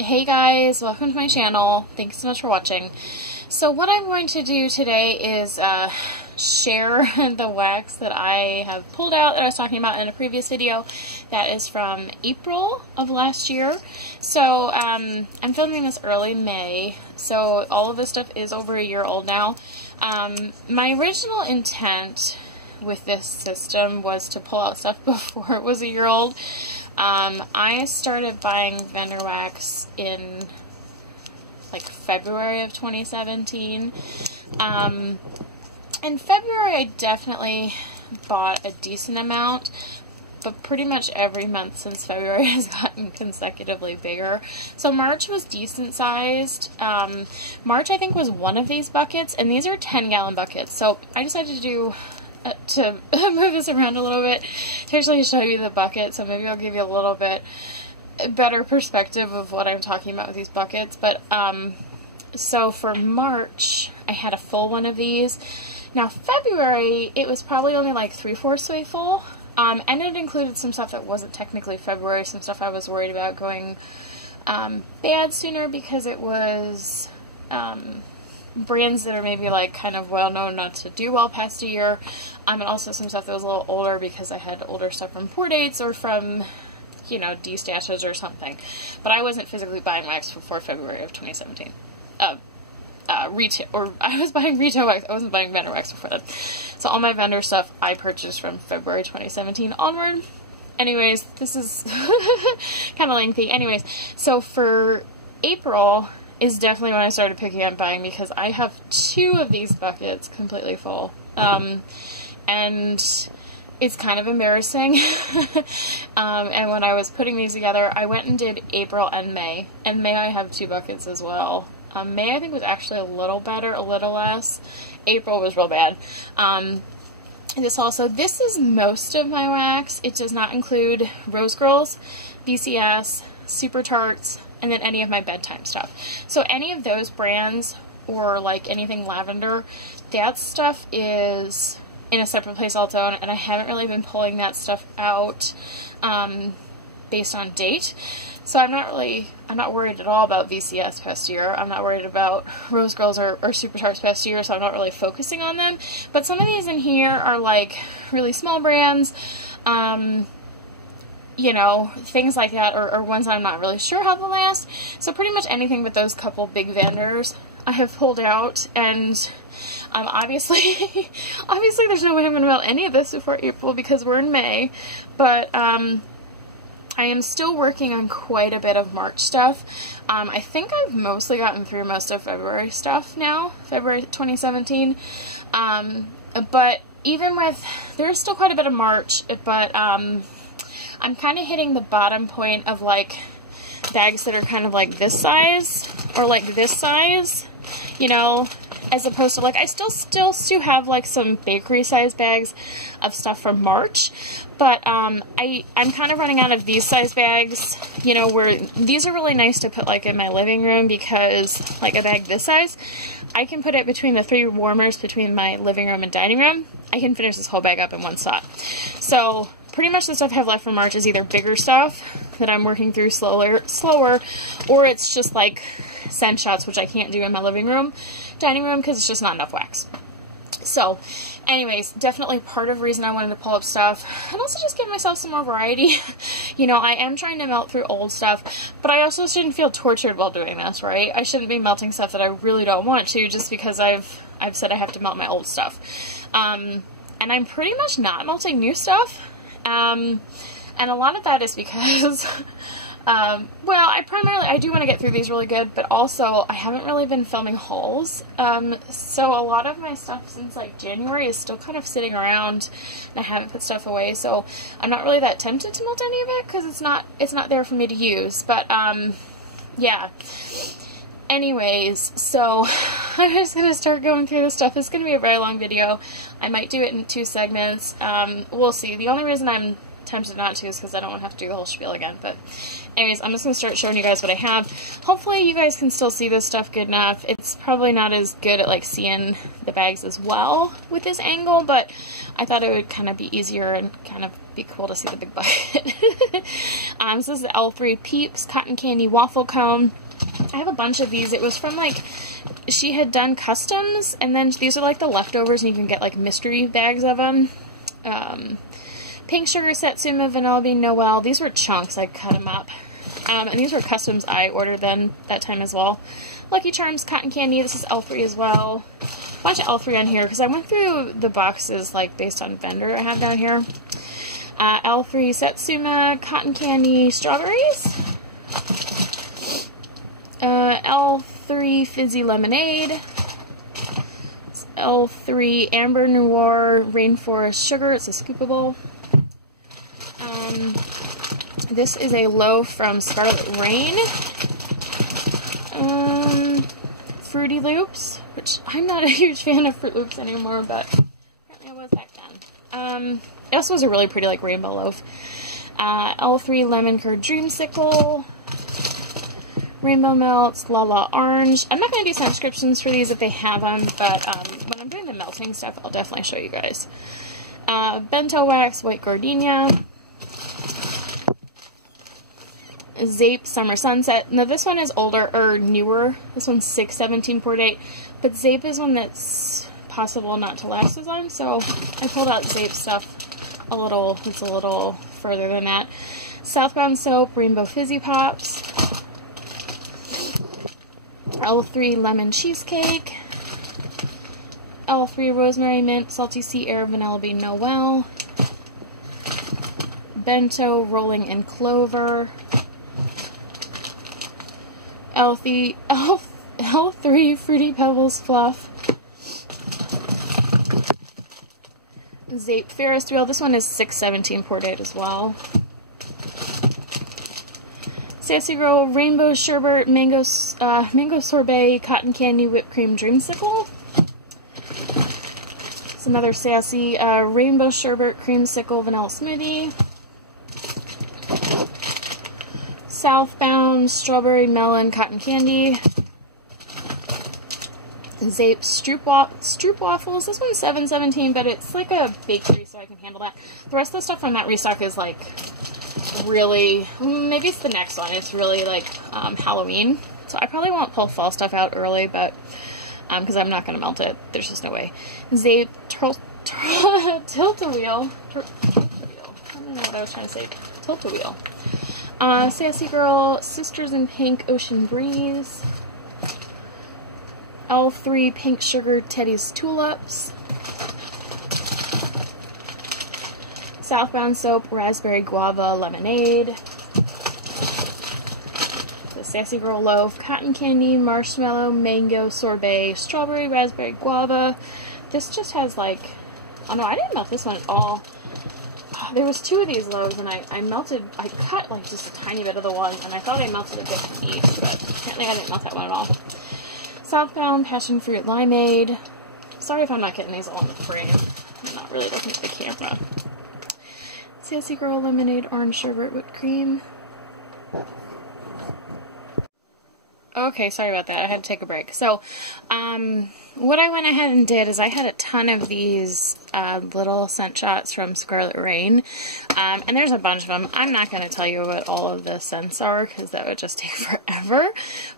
Hey guys, welcome to my channel. Thanks so much for watching. So what I'm going to do today is share the wax that I have pulled out that I was talking about in a previous video. That is from April of last year. So I'm filming this early May, so all of this stuff is over a year old now. My original intent with this system was to pull out stuff before it was a year old. I started buying vendor wax in like February of 2017. In February I definitely bought a decent amount, but pretty much every month since February has gotten consecutively bigger. So March was decent sized. March I think was one of these buckets, and these are 10-gallon buckets. So I decided to do to move this around a little bit to actually show you the bucket, so maybe I'll give you a little bit better perspective of what I'm talking about with these buckets. But so for March I had a full one of these. Now February it was probably only like 3/4 way full, and it included some stuff that wasn't technically February, some stuff I was worried about going bad sooner because it was brands that are maybe like kind of well known not to do well past a year, and also some stuff that was a little older because I had older stuff from pour dates or from, you know, D-stashes or something. But I wasn't physically buying wax before February of 2017. Retail, or I was buying retail wax, I wasn't buying vendor wax before that. So all my vendor stuff I purchased from February 2017 onward. Anyways, this is kind of lengthy. Anyways, so for April is definitely when I started picking up buying, because I have 2 of these buckets completely full. And it's kind of embarrassing. And when I was putting these together, I went and did April and May. And May I have 2 buckets as well. May I think was actually a little better, a little less. April was real bad. This is most of my wax. It does not include Rose Girls, BCS, Super Tarts, and then any of my bedtime stuff. So any of those brands, or like anything lavender, that stuff is in a separate place all its own, and I haven't really been pulling that stuff out based on date. So I'm not worried at all about VCS past year. I'm not worried about Rose Girls or Super Tarts past year, so I'm not really focusing on them. But some of these in here are like really small brands, you know, things like that, or ones I'm not really sure how they'll last. So pretty much anything but those couple big vendors I have pulled out, and obviously there's no way I'm going to melt any of this before April because we're in May, but I am still working on quite a bit of March stuff. I think I've mostly gotten through most of February stuff now, February 2017, but even with, there's still quite a bit of March, but I'm kind of hitting the bottom point of like bags that are kind of like this size or like this size, you know, as opposed to like, I still have like some bakery size bags of stuff from March, but I'm kind of running out of these size bags, you know, where these are really nice to put like in my living room, because like a bag this size, I can put it between the 3 warmers between my living room and dining room. I can finish this whole bag up in one shot. So pretty much the stuff I have left from March is either bigger stuff that I'm working through slower, or it's just like scent shots, which I can't do in my living room, dining room, because it's just not enough wax. So anyways, definitely part of the reason I wanted to pull up stuff, and also just give myself some more variety. You know, I am trying to melt through old stuff, but I also shouldn't feel tortured while doing this, right? I shouldn't be melting stuff that I really don't want to just because I've said I have to melt my old stuff. And I'm pretty much not melting new stuff. And a lot of that is because, well, I do want to get through these really good, but also I haven't really been filming hauls. So a lot of my stuff since like January is still kind of sitting around, and I haven't put stuff away, so I'm not really that tempted to melt any of it because it's not there for me to use. But yeah. Anyways, so I'm just going to start going through this stuff. It's going to be a very long video. I might do it in 2 segments. We'll see. The only reason I'm tempted not to is because I don't want to have to do the whole spiel again. But anyways, I'm just going to start showing you guys what I have. Hopefully you guys can still see this stuff good enough. It's probably not as good at like seeing the bags as well with this angle, but I thought it would kind of be easier and kind of be cool to see the big bucket. So this is the L3 Peeps Cotton Candy Waffle Cone. I have a bunch of these. It was from, like, she had done customs, and then these are like the leftovers, and you can get like mystery bags of them. Pink Sugar Satsuma Vanilla Bean Noel. These were chunks. I cut them up. And these were customs I ordered then that time as well. Lucky Charms Cotton Candy. This is L3 as well. A bunch of L3 on here because I went through the boxes like based on vendor I have down here. L3 Satsuma Cotton Candy Strawberries. L3 Fizzy Lemonade. L3 Amber Noir Rainforest Sugar. It's a scoopable. This is a loaf from Scarlet Rain. Fruity Loops, which I'm not a huge fan of Fruit Loops anymore, but apparently I was back then. It also was a really pretty like rainbow loaf. L3 Lemon Curd Dreamsicle. Rainbow Melts, Lala Orange. I'm not going to do subscriptions for these if they have them, but when I'm doing the melting stuff, I'll definitely show you guys. Bento Wax, White Gardenia. Zape Summer Sunset. Now this one is older, or newer. This one's 6/17 pour date, but Zape is one that's possible not to last as long, so I pulled out Zape stuff it's a little further than that. Southbound Soap, Rainbow Fizzy Pops. L3 Lemon Cheesecake. L3 Rosemary Mint, Salty Sea Air, Vanilla Bean Noel. Bento Rolling in Clover. L3 Fruity Pebbles Fluff. Zape Ferris Wheel. This one is 6/17 pour date as well. Sassy Girl Rainbow Sherbet Mango Sorbet Cotton Candy Whipped Cream Dreamsicle. It's another Sassy Rainbow Sherbet Creamsicle Vanilla Smoothie. Southbound Strawberry Melon Cotton Candy. Zape Stroop Waffles. This one's 7/17, but it's like a bakery, so I can handle that. The rest of the stuff from that restock is like really, maybe it's the next one. It's really like Halloween. So I probably won't pull fall stuff out early, but because I'm not going to melt it. There's just no way. Zape Tilt-A-Wheel. I don't know what I was trying to say. Tilt-A-Wheel. Sassy Girl, Sisters in Pink, Ocean Breeze. L3 Pink Sugar Teddy's Tulips. Southbound Soap, Raspberry Guava Lemonade. The Sassy Girl Loaf, Cotton Candy, Marshmallow, Mango Sorbet, Strawberry, Raspberry Guava. This just has like, oh no, I didn't melt this one at all. There was 2 of these loaves, and I cut like just a tiny bit of the one, and I thought I melted a bit from each, but apparently I didn't melt that one at all. Southbound Passion Fruit Limeade. Sorry if I'm not getting these all in the frame. I'm not really looking at the camera. Sassy Girl Lemonade Orange Sherbet Whipped Cream. Okay, sorry about that. I had to take a break. So, what I went ahead and did is I had a ton of these little scent shots from Scarlet Rain, and there's a bunch of them. I'm not going to tell you what all of the scents are because that would just take forever,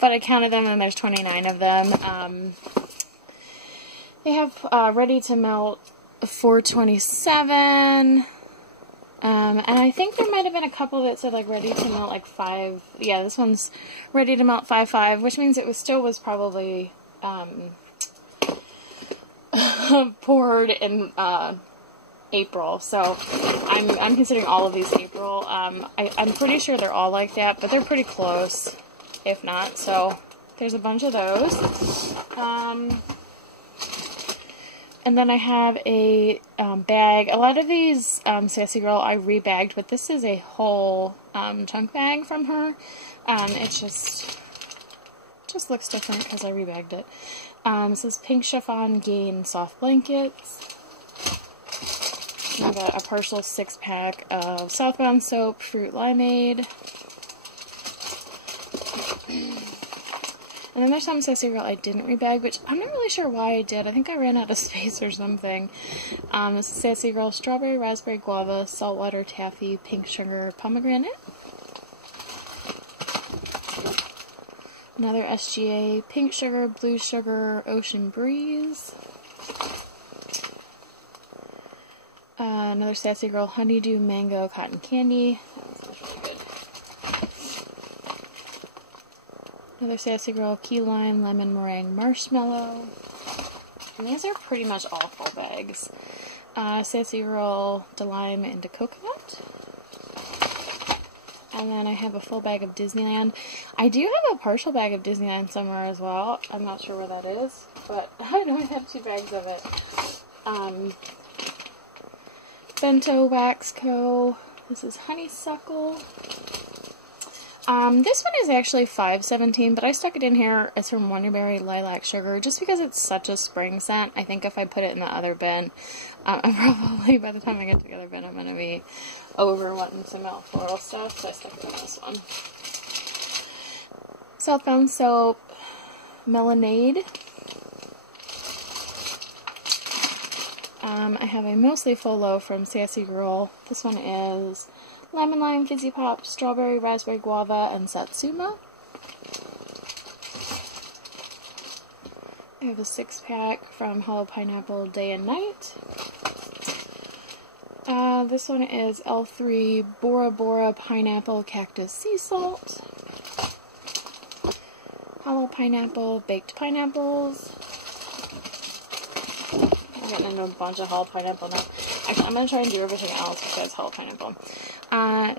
but I counted them and there's 29 of them. They have Ready to Melt 427, and I think there might have been a couple that said like Ready to Melt like 5. Yeah, this one's Ready to Melt 5.5, which means it was probably poured in April, so I'm considering all of these April. I'm pretty sure they're all like that, but they're pretty close, if not. So there's a bunch of those. And then I have a bag. A lot of these Sassy Girl I rebagged, but this is a whole chunk bag from her. It just looks different because I rebagged it. This is Pink Chiffon Gain Soft Blankets. I got a partial 6-pack of Southbound Soap Fruit Limeade. And then there's some Sassy Girl I didn't rebag, which I'm not really sure why I did. I think I ran out of space or something. This is Sassy Girl Strawberry, Raspberry, Guava, Saltwater, Taffy, Pink Sugar, Pomegranate. Another SGA, Pink Sugar, Blue Sugar, Ocean Breeze. Another Sassy Girl, Honeydew, Mango, Cotton Candy. That smells really good. Another Sassy Girl, Key Lime, Lemon, Meringue, Marshmallow. And these are pretty much all full bags. Sassy Girl, DeLime, and DeCoconut. And then I have a full bag of Disneyland. I do have a partial bag of Disneyland somewhere as well. I'm not sure where that is, but I know I have 2 bags of it. Bento Wax Co. This is Honeysuckle. This one is actually $5.17, but I stuck it in here. It's from Wonderberry Lilac Sugar, just because it's such a spring scent. I think if I put it in the other bin, I'm probably, by the time I get to the other bin, I'm going to be over wanting some out floral stuff, so I stuck it in this one. Southbound Soap, Melonade. I have a mostly full loaf from Sassy Girl. This one is Lemon Lime, Fizzy Pop, Strawberry, Raspberry, Guava, and Satsuma. I have a 6-pack from Hollow Pineapple Day and Night. This one is L3 Bora Bora Pineapple Cactus Sea Salt. Hollow Pineapple Baked Pineapples. I'm getting into a bunch of Hollow Pineapple now. Actually, I'm going to try and do everything else besides Hollow Pineapple.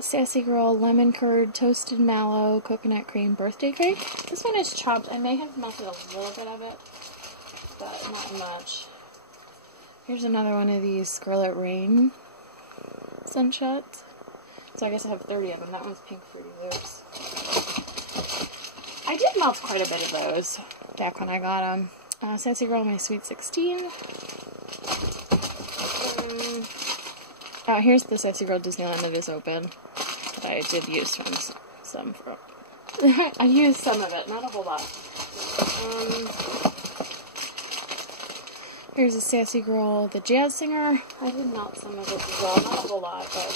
Sassy Girl Lemon Curd Toasted Mallow Coconut Cream Birthday Cake. This one is chopped. I may have melted a little bit of it, but not much. Here's another one of these Scarlet Rain Sunshots. So I guess I have 30 of them. That one's Pink Fruity Loops. I did melt quite a bit of those back when I got them. Sassy Girl My Sweet 16. Here's the Sassy Girl Disneyland that is open. That I did use from some for. I used some of it, not a whole lot. Here's a Sassy Girl The Jazz Singer. I did melt some of it as well, not a whole lot, but.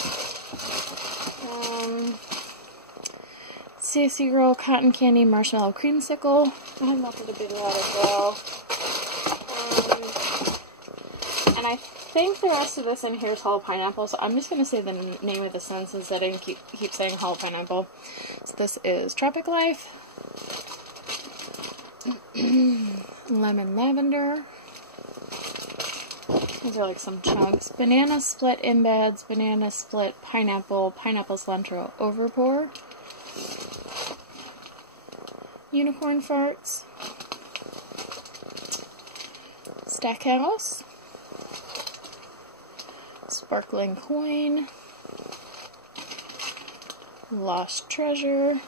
Sassy Girl Cotton Candy Marshmallow Creamsicle. I have melted a bit of that as well. And I think the rest of this in here is Hollow Pineapple, so I'm just going to say the name of the scent instead of keep saying Hollow Pineapple. So this is Tropic Life, Lemon Lavender, these are like some chunks, Banana Split Embeds, Banana Split Pineapple, Pineapple Cilantro Overpour, Unicorn Farts, Stackhouse, Sparkling Coin, Lost Treasure,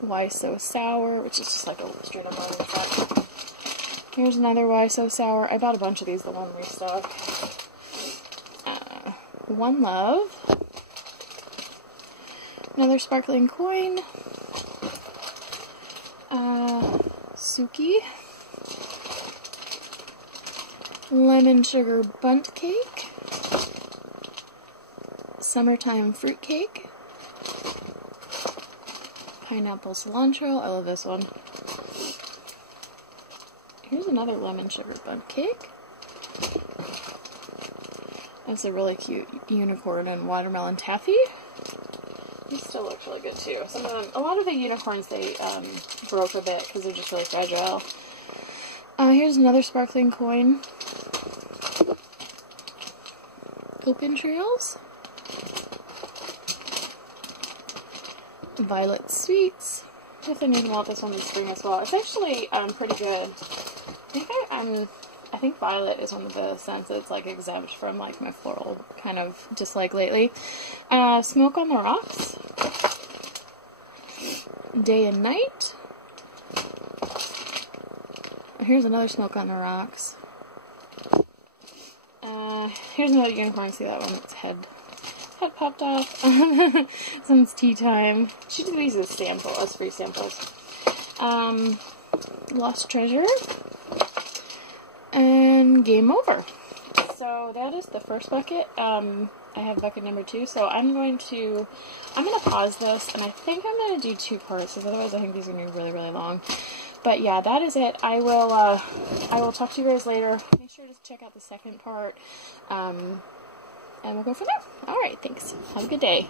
Why So Sour, which is just like a straight up lemon set. Here's another Why So Sour. I bought a bunch of these the one restock. One Love, another Sparkling Coin, Suki, Lemon Sugar Bundt Cake, Summertime Fruit Cake, Pineapple Cilantro, I love this one. Here's another Lemon Sugar Bundt Cake. That's a really cute unicorn and watermelon taffy. These still look really good too. Some of them, a lot of the unicorns, they broke a bit because they're just really fragile. Here's another Sparkling Coin. Open Trails, Violet Sweets. Definitely need to melt this one this spring as well. It's actually pretty good. I think Violet is one of the scents that's like exempt from like my floral kind of dislike lately. Smoke on the Rocks, Day and Night. Here's another Smoke on the Rocks. Here's another unicorn. See that one? Its head had popped off since tea time. She did these as free samples. Lost Treasure, and Game Over. So that is the first bucket. I have bucket number 2, so I'm gonna pause this, and I think I'm gonna do 2 parts, because otherwise I think these are gonna be really, really long. But yeah, that is it. I will talk to you guys later. Make sure to check out the second part, and we'll go from there. Alright, thanks. Have a good day.